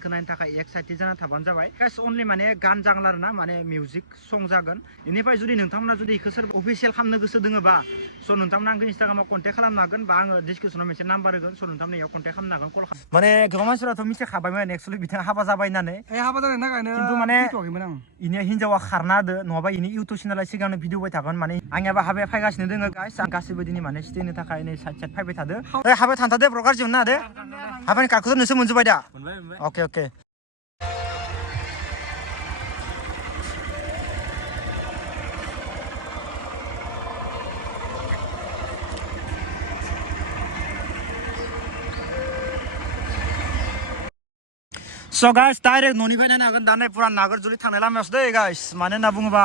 गानखौ नायनो थाखाय एक्साइटेड जाना थाबानो जाबाय गाइस अनलि माने गान जागोन आरो ना माने मिउजिक सं जागोन बेनिफ्राय जुदि नोंथांमोना जुदि इखौ सोरबा अफिसियेल खालामनो गोसो दोङोबा स' नोंथांमोना आंखौ इन्स्टाग्रामाव कन्टेक्ट खालामनो हागोन बा आङो डिसक्रिपसनाव मोनसे नाम्बार होगोन स' नोंथांमोना इयाव कन्टेक्ट खालामनो हागोन कल खालाम माने गोबां मानसिफोराथ' मिथिखाबायमोन एक्सुवेलि बिथाङा हाबा जाबाय होननानै हाबा जानाय थाखायनो खिन्थु माने फैथ'वाखैमोन आं इनि हिन्जावा खारना होदो नङाबा इनि इउटुब चेनेला सिगांनो भिडिअ बाय थागोन माने आंनियाबो हाबाया फैगासिनो दोङो गाइस आं गासिबो दिनै माने स्टेनि थाखाय नै साइड साइड फैबाय थादो हाबाया थांथादो ब्र गाज्रि मोननो हादो हाबानि कार्डखौथ' नोंसोर मोनजोब्बाय दा अके अके स' गाइस डाइरेक्ट न'निफ्राय नायनो हागोन दा नै पुरा नागोरजुलि थांनाय लामायावसो दै गाइस मानो होनना बुङोबा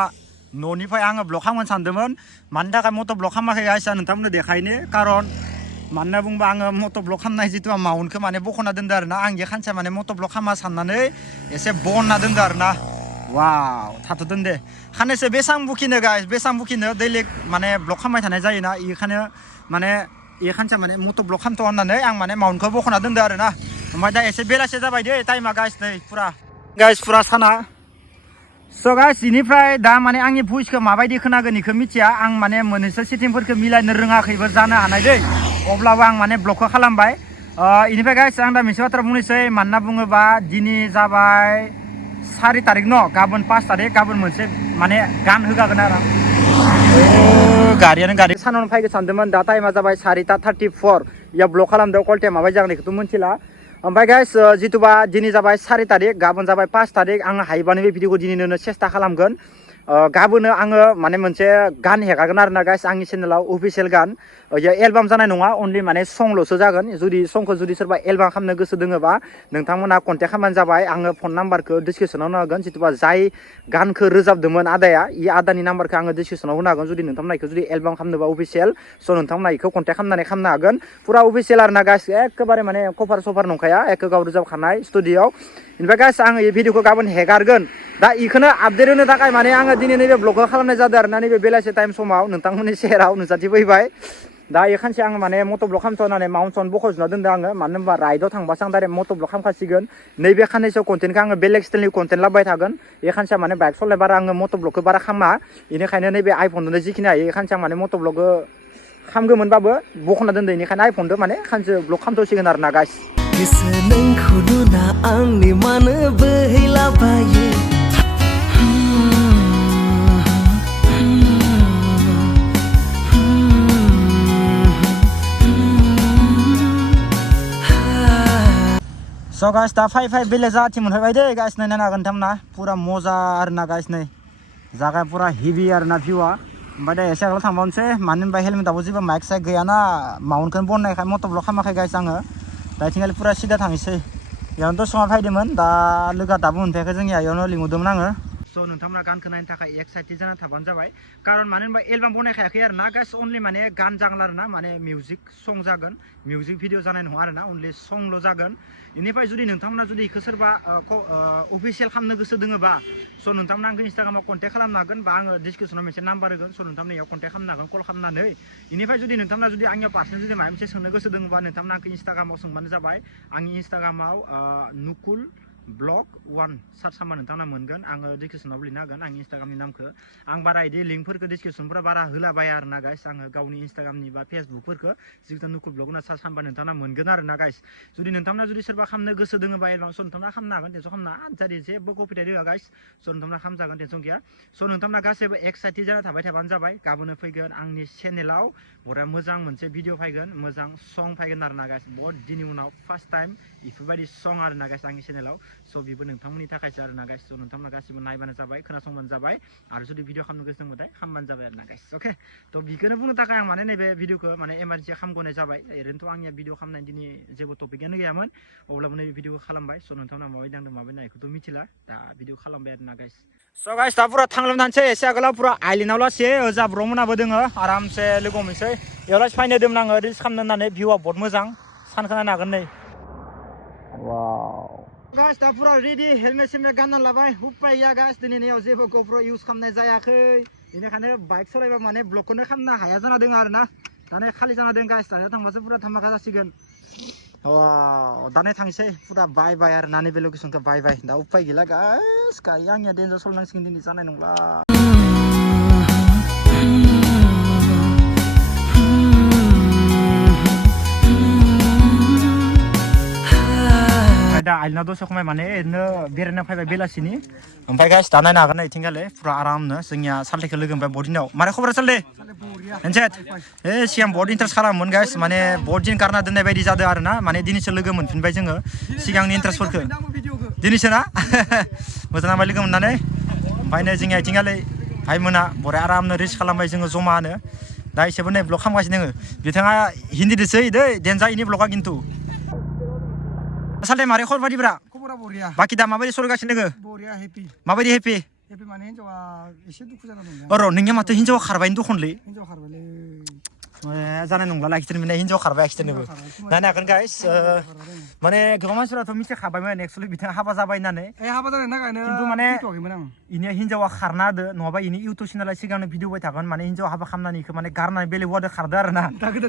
न'निफ्राय आङो ब्लग खालामनो सानदोंमोन मानि थाखाय मट' ब्लग खालामाखै गाइस आं नोंथांमोननो देखायनो कारन मानो होनना बुङोबा आङो मट' ब्लग खालामनाय जितु माउन्टखौ माने बख'ना दोनदो आरोना आं बे खानसे माने मट' ब्लग खालामा साननानै एसे बनना दोनदो आरोना वाव थाथ'दों दे खाननैसो बेसां बुखिनो गाइस बेसां बुखिनो दैलि माने ब्लग खालामबाय थानाय जायोना बेखायनो माने बे खानसे माने मट' ब्लग खालामथ' होननानै आं माने माउन्टखौ बख'ना दोनदो आरोना ओमफ्राय दा एसे बेलासे जाबाय दे टाइमा गाइस नै पुरा साना स' गाइस इनिफ्राय दा माने आंनि भइसखौ माबायदि खोनागोन इखौ मिथिया आं माने मोननैसो सेटिंफोरखौ मिलायनो रोङाखैबो जानो हानाय दै अब्लाबो आं माने ब्लगखौ खालामबाय इनिफ्राय गाइस आं दा मोनसे बाथ्रा बुंनोसै मानोना बुङोबा दिनै जाबाय 4 तारिख न' गाबोन 5 तारिख गाबोन मोनसे माने गान होगागोन आरो गारियानो गारि सानावनो फैगो सानदोंमोन दा टाइमा जाबाय 4:34 इयाव ब्लग खालामदों कलटे माबायदि जागोन बेखौथ' मिथिला ओमफ्राय गाइस जितुबा दिनै जाबाय 4 तारिख गाबोन जाबाय 5 तारिख आं हायोबानो बे भिडिअखौ दिनैनो सेस्था खालामगोन गाबोनो आङो माने मोनसे गान हेगारगोन आरोना गाइस आंनि चेनेलाव अफिसियेल गान एलबाम जानाय नङा अनलि माने संल'सो जागोन जुदि संखौ जुदि सोरबा एलबाम खालामनो गोसो दोङोबा नोंथांमोना कन्टेक्ट खालामबानो जाबाय आङो फन नाम्बारखौ डिसक्रिपसनाव होनो हागोन जितुबा जाय गानखौ रोजाबदोंमोन आदाया इ आदानि नाम्बारखौ आङो डिसक्रिपसनाव होनो हागोन जुदि नोंथांमोना इखौ जुदि एलबाम खालामनोबा अफिसियेल स' नोंथांमोना इखौ कन्टेक्ट खालामनानै खालामनो हागोन पुरा अफिसियेल आरोना गाइस एखेबारे माने कभार सफार नंखाया एखे गाव रोजाबखानाय स्टुडिअ'आव ओमफ्राय गाइस आङो बे भिडिअखौ गाबोन हेगारगोन दा इखौनो आपडेट होनो थाखाय माने आङो दिनै नैबे ब्लगखौ खालामनाय जादों आरोना नैबे बेलासे टाइम समाव नोंथांमोननि सेराव नुजाथि फैबाय दा ए खानसे आं माने मट' ब्लग खालामथ' होननानै माउन्ट साउन्ट बख'जोबना दोनदों आङो मानो होनबा राइडआव थांबासो आं डाइरेक्ट मट' ब्लग खालामखासिगोन नैबे खाननैसो कन्टेन्टखौ आङो बेलेग स्टाइलनि कन्टेन्ट लाबोबाय थागोन बे खानसेया माने बाइक सलाय बारा आङो मट' ब्लगखौ बारा खालामा बेनिखायनो नैबे आइफनजोंनो जिखिनि हायो खानसे आं माने मट' ब्लगखौ खामगौमोनबाबो बख'ना दोनदो बेनिखायनो आइफनदो माने खानसे ब्लग खालामथ'सिगोन आरोना गाइस गोसो नोंखौ नुना आंनि मानो बोहैलाबायो स' गाइस दा फाइ बेलेग जाथि मोनफैबाय दे गाइस नायनो हागोन नोंथांमोना पुरा मजा आरोना गाइस नै जागाया पुरा हेभि आरोना भिउआ ओमफ्राय दा एसे आगोलाव थांबावनोसै मानो होनबा हेलमेटाबो जेबो माइक साइक गैयाना माउन्टखौनो बननायखाय मट' ब्लग खालामाखै गाइस आङो दा इथिंखालि पुरा सिदा थांनोसै बेयावनो दसे समा फैदोंमोन दा लोगोआ दाबो मोनफैयाखै जोंनिया इयावनो लिंहरदोंमोन आङो स' नोंथांमोना गानखौ नायनो थाखाय एक्साइटेड जाना थाबानो जाबाय कारन मानो होनबा एलबाम बनायखायाखै आरोना गाइस अनलि माने गान जागोन आरोना माने मिउजिक सं जागोन मिउजिक भिडिअ जानाय नङा आरोना अनलि संल' जागोन बेनिफ्राय जुदि नोंथांमोना जुदि इखौ सोरबा अफिसियेल खालामनो गोसो दोङोबा स' नोंथांमोना आंखौ इन्स्टाग्रामाव कन्टेक्ट खालामनो हागोन बा आङो डिसक्रिपसनाव मोनसे नाम्बार होगोन स' नोंथांमोना इयाव कन्टेक्ट खालामनो हागोन कल खालामनानै बेनिफ्राय जुदि नोंथांमोना जुदि आंनियाव पार्सनेल जुदि माबा मोनसे सोंनो गोसो दङबा नोंथांमोना आंखौ इन्स्टाग्रामाव सोंबानो जाबाय आंनि इन्स्टाग्रामाव नुकुल ब्लग 1 सार्च खालामबा नोंथांमोना मोनगोन आङो डिसक्रिपसनाव लिरनो हागोन आंनि इन्स्टाग्रामनि नामखौ आं बारा इदि लिंकफोरखौ डिसक्रिपसनफोरा बारा होलाबाया आरोना गाइस आङो गावनि इन्स्टाग्रामनि बा फेसबुकफोरखौ जितु नुकुल ब्लग होनना सार्च खालामबा नोंथांमोना मोनगोन आरोना गाइस जुदि नोंथांमोना जुदि सोरबा खालामनो गोसो दोङोबा एलबाम स' नोंथांमोना खालामनो हागोन टेनसन खालामना जाहाथे जेबो कपिराइट होआ गाइस स' नोंथांमोना खालामजागोन टेनसन गैया स' नोंथांमोना गासैबो एक्साइटेड जाना थाबाय थाबानो जाबाय गाबोनो फैगोन आंनि चेनेलाव बरिया मोजां मोनसे भिडिअ फैगोन मोजां सं फैगोन आरोना गाइस बहुत दिननि उनाव फार्स्ट टाइम इफोरबायदि सं आरोना गाइस आंनि चेनेलाव स' बेबो नोंथांमोननि थाखायसो आरोना गाइस स' नोंथांमोना गासिबो नायबानो जाबाय खोनासंबानो जाबाय आरो जुदि भिडिअ खालामनो गोसो दंबाथाय खालामबानो जाबाय आरोना गाइस अके थ' बेखौनो बुंनो थाखाय आं माने नैबे भिडिअखौ माने इमारजेन्सि खालामगनाय जाबाय ओरैनोथ' आंनिया भिडिअ खालामनायनि दिनै जेबो टपिकआनो गैयामोन अब्लाबो नैबे भिडिअखौ खालामबाय स' नोंथांमोना माबायदि नांदों माबायदि नायखौथ' मिथिला दा भिडिअ खालामबाय आरोना गाइस स' गाइस दा पुरा थांलोम थानोसै एसे आगोलाव पुरा आइलेन्डआव लासै ओजा ब्रमोनाबो दोङो आरामसे लोगो हमनोसै बेयाव लासै फायनो दोंमोन आङो रिल्स खालामनो होननानै भिउआ बहुत मोजां सानखौ नायनो हागोन नै वाव गाइस दा पुरा रेडि हेलमेट सेलमेट गानना लाबाय उपाय गैया गाइस दिनैनियाव जेबो गोप्र' इउज खालामनाय जायाखै बेनिखायनो बाइक सालायबा माने ब्लगखौनो खालामनो हाया जाना दङ आरोना दाने खालि जाना दङ गाइस दानिया थांबासो पुरा धामाका जासिगोन Wow, दाने थांसै पुरा बाय बाय आरो ना नैबे लकेसनखौ बाय बाय दा उपाय गैला गाइस गाय आंनिया डेन्जार सलनांसिगोन दिनै जानाय नंला दा आइलना दसे खमाय माने ओरैनो बेरायना फैबाय बेलासिनि ओमफ्राय गाइस दा नायनो हागोन इथिंगाले पुरा आरामनो जोंनिया सालथेखौ लोगो मोनबाय बडिनाव मारै खबरा सालथे हेनसेट ए सिगां बहुत इन्टारेस्ट खालामोमोन गाइस माने बहुत दिन गारना दोननाय बायदि जादों आरो ना माने दिनैसो लोगो मोनफिनबाय जोङो सिगांनि इन्टारेस्टफोरखौ दिनैसो ना मोजां नांबाय लोगो मोननानै ओमफ्राय नै जोंनिया इथिंगाले भाइ मोना बरिया आरामनो रिल्स खालामबाय जोङो जमानो दा इसोरबो नै ब्लग खालामगासिनो दोङो बिथाङा हिन्दीदोसै दै देनजार इनि ब्लगा खिन्थु सालथे मारै खबर बादिब्रा खबरा बरिया बाखि दा माबायदि सोलिगासिनो दोङो बरिया हेपि माबायदि हेपि हेपि माने हिनजावा एसे दुखु जाना दं र' नोंनिया माथो हिनजावा खारबायनि दखनलै हिनजाव खारबायलै जानाय नंला लाखिथारनो हिनजाव खारबाय आखिथारनोबो नायनो हागोन गाइस माने गोबां मानसिफोराथ' मिथिखाबायमोन एक्सुवेलि बिथाङा हाबा जाबाय होननानै हाबा जानायनि थाखायनो खिन्थु माने फैथ'वाखैमोन आं इनिया हिनजावा खारना होदो नङाबा इनि इउटुब चेनेला सिगांनो भिडिअ बाय थागोन माने हिनजाव हाबा खालामनानै इखौ माने गारनानै बेलेग हौवादो खारदो आरो ना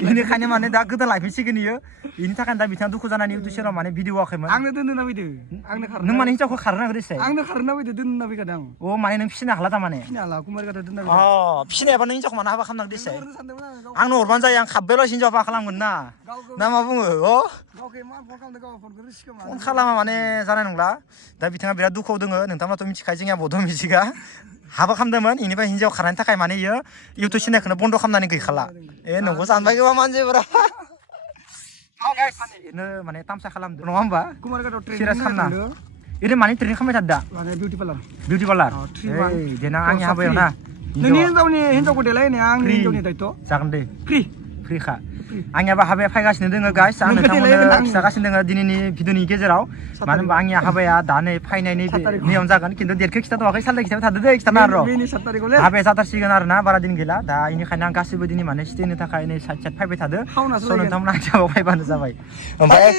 बेनिखायनो माने दा गोदान लायफिनसिगोन इयो इनि थाखायनो दा बिथाङा दुखु जानानै इउटुब चेनेलाव माने भिडिअ होआखैमोन आंनो दोनना फैदो आंनो खारनो नों माने हिनजावखौ खारनो नागिरदो एसे आंनो खारना फैदो दोनना फैखादों आं अ माने नों फिसिनो हाला तारमाने फिसिनो हाला कुमारिघाटआव दोनना अ फिसिनायाबा नों हिनजावखौ मानो हाबा खालामनांगौ एसे सानदोंमोन आं आंनो हरबानो जायो आं खाब्बेल' हिनजाव हाबा खालामगोन ना ना मा बुङो अ गावखौ मा फन खालामदों गाव फनखौ रिसिभ फन खालामा माने जानाय नंला दा बिथाङा बिराद दुखुआव दोङो नोंथाङाथ' मिथिखायो जोंनिया बड' मिथिगा हाबा खालामदोंमोन इनिफ्राय हिनजाव खारनायनि थाखाय माने इयो इउटुब चेनेलखौनो बन्द' खालामनानै गैखाला ए नंगौ सानबाय गोबां मानसिफोरा इनो माने तामसा खालामदो नङा होमबा कुमारिघाटआव सिरियास ट्रेनिं खालामना इनो माने ट्रेनिं खालामबाय थादो दा माने बिउटि पार्लार बिउटि पार्लार देनां आंनि हाबायाव ना नोंनि हिनजावखौ देलायनाया आंनि हिनजावनि दायथ' जागोन दे फ्रि फ्रिखा आंनियाबो हाबाया फैगासिनो दोङो गाइस आं नोंथांमोननो खिथागासिनो दोङो दिनैनि भिडिअनि गेजेराव मानो होनबा आंनि हाबाया दा नै फैनायनि नियम जागोन खिन्थु डेटखौ खिथाथ'वाखै सालथे खिथाबाय थादो दे खिथाना आरो हाबाया जाथारसिगोन आरो ना बारा दिन गैला दा इनिखायनो आं गासैबो दिनै माने स्टेनो थाखाय नै साइड साइड फैबाय थादो स' नोंथांमोना आंनि हाबायाव फैबानो जाबाय ओमफ्राय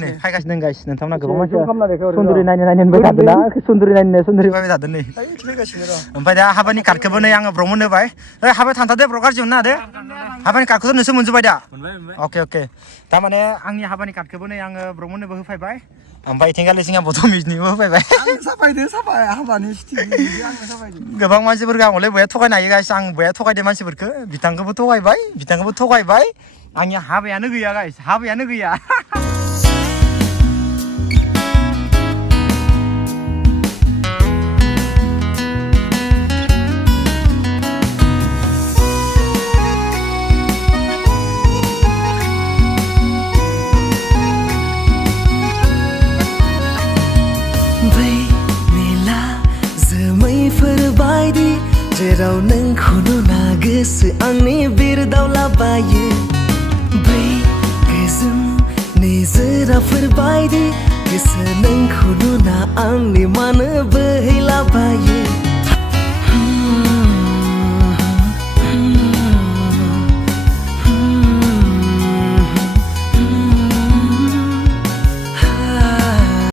नै फैगासिनो दं गाइस नोंथांमोना गोबां मानसिया सुन्दुरि नायनो होनबाय थादो ना सुन्दुरि नायनो सुन्दुरि फैबाय थादो नै ओमफ्राय दा हाबानि कार्डखौबो नै आङो ब्र'मोननो होबाय हाबायाव थांथादो ब्र' गाज्रि मोननो हादो हाबानि कार्डखौथ' नोंसो मोनजोबबाय दा अके अके थारमाने आंनि हाबानि कार्डखौबो नै आङो ब्रह्मनोबो होफैबाय ओमफ्राय इथिंगाले जोंहा बड' मिउजिकनिबो होफैबाय गोबां मानसिफोरखौ आं हले बया थगायनो हायो गाइस आं बया थगायदो मानसिफोरखौ बिथांखौबो थगायबाय आंनि हाबायानो गैया गाइस हाबायानो गैया जेराव नोंखौ नुना गोसो आंनि बिरदावलाबायो बै गोजों निजोराफोर बायदि गोसो नोंखौ नुना आंनि मानो बोहैलाबायो